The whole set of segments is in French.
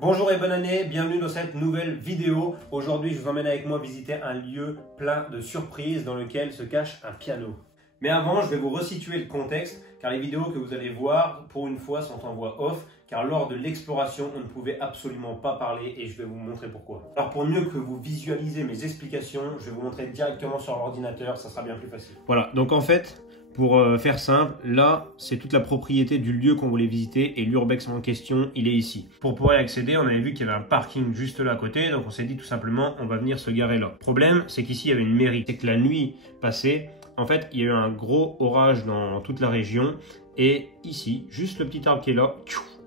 Bonjour et bonne année, bienvenue dans cette nouvelle vidéo. Aujourd'hui, je vous emmène avec moi visiter un lieu plein de surprises dans lequel se cache un piano. Mais avant, je vais vous resituer le contexte, car les vidéos que vous allez voir, pour une fois, sont en voix off, car lors de l'exploration, on ne pouvait absolument pas parler et je vais vous montrer pourquoi. Alors pour mieux que vous visualisez mes explications, je vais vous montrer directement sur l'ordinateur, ça sera bien plus facile. Voilà, donc en fait, pour faire simple, là, c'est toute la propriété du lieu qu'on voulait visiter et l'urbex en question, il est ici. Pour pouvoir y accéder, on avait vu qu'il y avait un parking juste là à côté, donc on s'est dit tout simplement, on va venir se garer là. Le problème, c'est qu'ici, il y avait une mairie. C'est que la nuit passée, en fait, il y a eu un gros orage dans toute la région et ici, juste le petit arbre qui est là,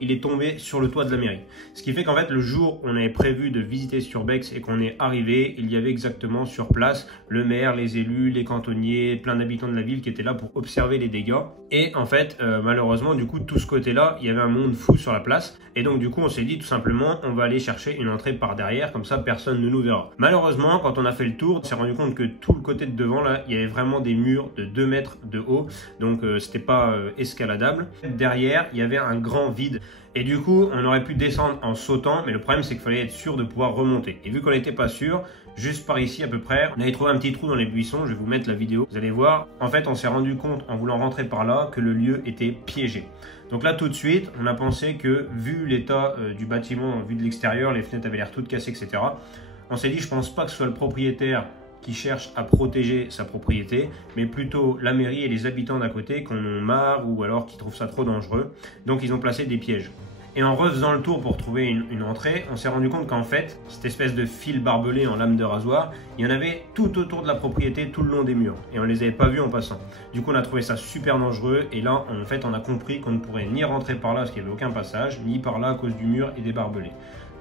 il est tombé sur le toit de la mairie. Ce qui fait qu'en fait, le jour où on avait prévu de visiter Surbex et qu'on est arrivé, il y avait exactement sur place le maire, les élus, les cantonniers, plein d'habitants de la ville qui étaient là pour observer les dégâts. Et en fait, malheureusement, du coup, de tout ce côté-là, il y avait un monde fou sur la place. Et donc, du coup, on s'est dit tout simplement, on va aller chercher une entrée par derrière, comme ça, personne ne nous verra. Malheureusement, quand on a fait le tour, on s'est rendu compte que tout le côté de devant, là, il y avait vraiment des murs de 2 mètres de haut. Donc, c'était pas escaladable. Derrière, il y avait un grand vide. Et du coup, on aurait pu descendre en sautant, mais le problème, c'est qu'il fallait être sûr de pouvoir remonter. Et vu qu'on n'était pas sûr, juste par ici à peu près, on avait trouvé un petit trou dans les buissons, je vais vous mettre la vidéo, vous allez voir. En fait, on s'est rendu compte en voulant rentrer par là que le lieu était piégé. Donc là, tout de suite, on a pensé que, vu l'état du bâtiment, vu de l'extérieur, les fenêtres avaient l'air toutes cassées, etc. On s'est dit, je pense pas que ce soit le propriétaire qui cherche à protéger sa propriété, mais plutôt la mairie et les habitants d'à côté qui en ont marre ou alors qui trouvent ça trop dangereux. Donc ils ont placé des pièges. Et en refaisant le tour pour trouver une entrée, on s'est rendu compte qu'en fait, cette espèce de fil barbelé en lame de rasoir, il y en avait tout autour de la propriété, tout le long des murs. Et on ne les avait pas vus en passant. Du coup, on a trouvé ça super dangereux. Et là, en fait, on a compris qu'on ne pourrait ni rentrer par là parce qu'il n'y avait aucun passage, ni par là à cause du mur et des barbelés.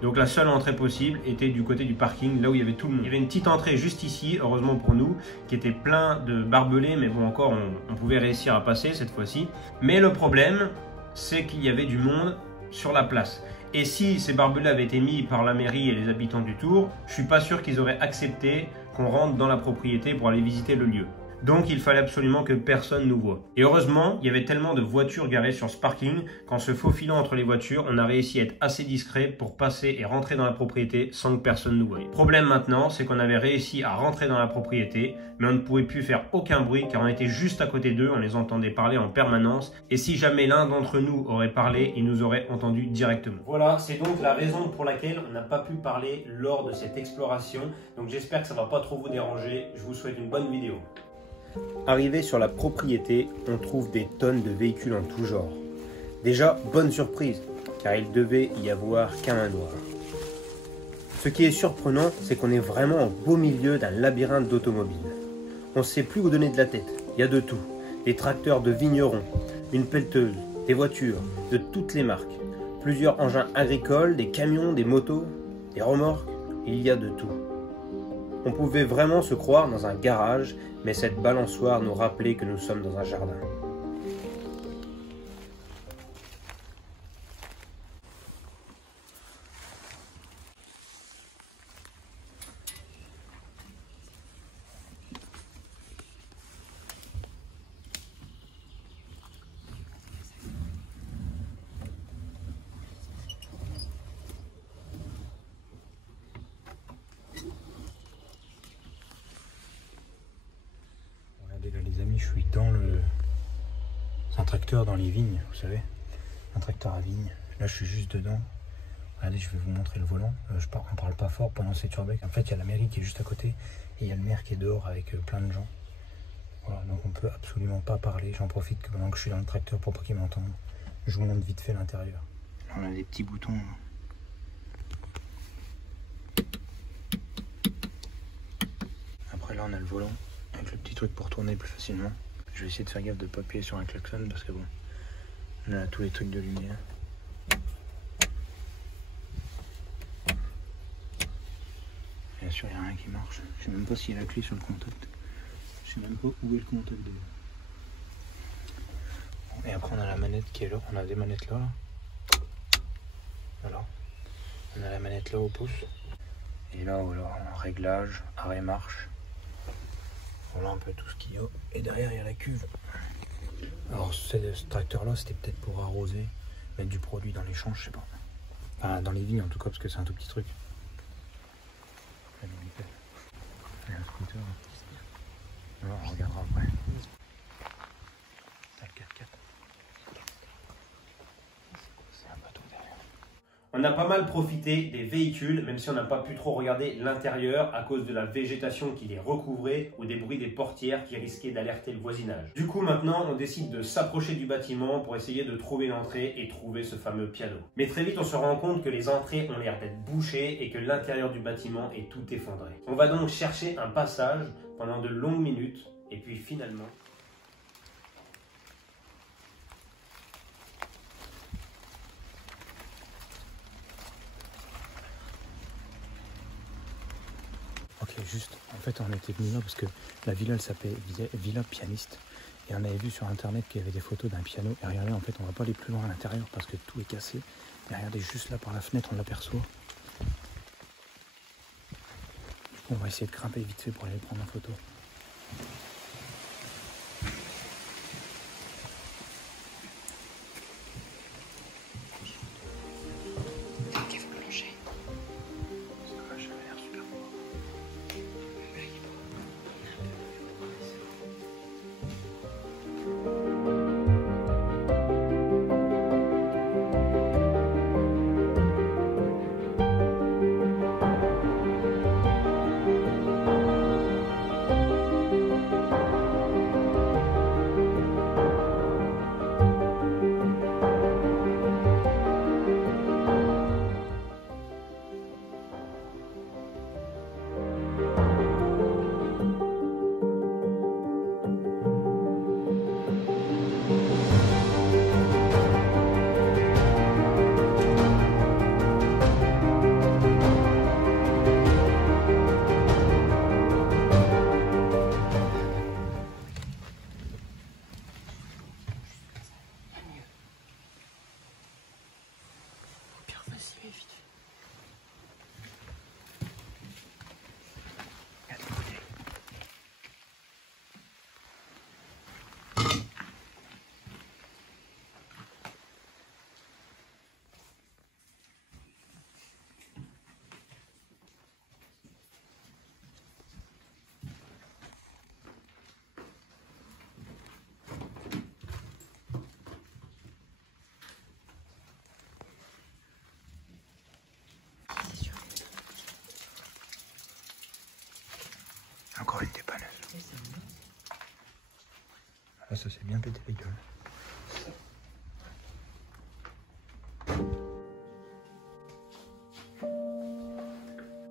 Donc la seule entrée possible était du côté du parking, là où il y avait tout le monde. Il y avait une petite entrée juste ici, heureusement pour nous, qui était plein de barbelés, mais bon, encore, on pouvait réussir à passer cette fois-ci. Mais le problème, c'est qu'il y avait du monde sur la place. Et si ces barbelés avaient été mis par la mairie et les habitants du Tour, je suis pas sûr qu'ils auraient accepté qu'on rentre dans la propriété pour aller visiter le lieu. Donc il fallait absolument que personne nous voie. Et heureusement, il y avait tellement de voitures garées sur ce parking qu'en se faufilant entre les voitures, on a réussi à être assez discret pour passer et rentrer dans la propriété sans que personne nous voie. Le problème maintenant, c'est qu'on avait réussi à rentrer dans la propriété, mais on ne pouvait plus faire aucun bruit car on était juste à côté d'eux, on les entendait parler en permanence. Et si jamais l'un d'entre nous aurait parlé, il nous aurait entendu directement. Voilà, c'est donc la raison pour laquelle on n'a pas pu parler lors de cette exploration. Donc j'espère que ça ne va pas trop vous déranger. Je vous souhaite une bonne vidéo. Arrivé sur la propriété, on trouve des tonnes de véhicules en tout genre. Déjà, bonne surprise, car il devait y avoir qu'un manoir. Ce qui est surprenant, c'est qu'on est vraiment au beau milieu d'un labyrinthe d'automobiles. On ne sait plus où donner de la tête, il y a de tout. Des tracteurs de vignerons, une pelleteuse, des voitures, de toutes les marques. Plusieurs engins agricoles, des camions, des motos, des remorques, il y a de tout. On pouvait vraiment se croire dans un garage, mais cette balançoire nous rappelait que nous sommes dans un jardin. Là les amis, je suis dans c'est un tracteur dans les vignes, vous savez, un tracteur à vignes. Là je suis juste dedans. Regardez, je vais vous montrer le volant. On parle pas fort pendant cette Surbex. En fait, il y a la mairie qui est juste à côté et il y a le maire qui est dehors avec plein de gens. Voilà, donc on peut absolument pas parler. J'en profite que pendant que je suis dans le tracteur pour pas qu'ils m'entendent. Je vous montre vite fait l'intérieur. On a des petits boutons. Après là, on a le volant avec le petit truc pour tourner plus facilement. Je vais essayer de faire gaffe de ne pas appuyer sur un klaxon parce que bon, on a tous les trucs de lumière. Bien sûr, il n'y a rien qui marche. Je sais même pas s'il y a la clé sur le contact. Je sais même pas où est le contact de... Bon, et après, on a la manette qui est là. On a des manettes là. Voilà. On a la manette là au pouce. Et là, voilà, en réglage, arrêt marche. Voilà un peu tout ce qu'il y a. Et derrière, il y a la cuve. Alors, ce tracteur-là, c'était peut-être pour arroser, mettre du produit dans les champs, je sais pas. Enfin, dans les vignes en tout cas, parce que c'est un tout petit truc. Allez, un scooter. Alors, on regardera après. T'as le 4x4. C'est un bateau derrière. On a pas mal profité des véhicules, même si on n'a pas pu trop regarder l'intérieur à cause de la végétation qui les recouvrait ou des bruits des portières qui risquaient d'alerter le voisinage. Du coup, maintenant, on décide de s'approcher du bâtiment pour essayer de trouver l'entrée et trouver ce fameux piano. Mais très vite, on se rend compte que les entrées ont l'air d'être bouchées et que l'intérieur du bâtiment est tout effondré. On va donc chercher un passage pendant de longues minutes et puis finalement... Ok, juste, en fait on était venu là parce que la villa elle s'appelait Villa Pianiste et on avait vu sur internet qu'il y avait des photos d'un piano et regardez en fait on va pas aller plus loin à l'intérieur parce que tout est cassé et regardez juste là par la fenêtre on l'aperçoit. Du coup on va essayer de grimper vite fait pour aller le prendre en photo. Encore une dépanneuse. Ah, ça s'est bien pété les gueules.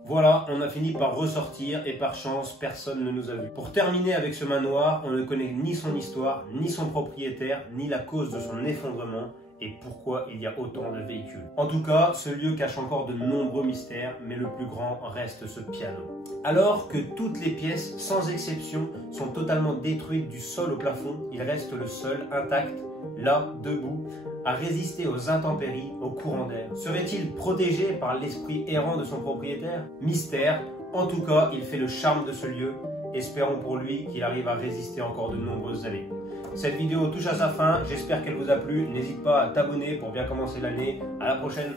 Voilà, on a fini par ressortir et par chance, personne ne nous a vus. Pour terminer avec ce manoir, on ne connaît ni son histoire, ni son propriétaire, ni la cause de son effondrement et pourquoi il y a autant de véhicules. En tout cas, ce lieu cache encore de nombreux mystères, mais le plus grand reste ce piano. Alors que toutes les pièces, sans exception, sont totalement détruites du sol au plafond, il reste le seul intact, là, debout, à résister aux intempéries, aux courants d'air. Serait-il protégé par l'esprit errant de son propriétaire? Mystère. En tout cas, il fait le charme de ce lieu. Espérons pour lui qu'il arrive à résister encore de nombreuses années. Cette vidéo touche à sa fin, j'espère qu'elle vous a plu. N'hésite pas à t'abonner pour bien commencer l'année. À la prochaine.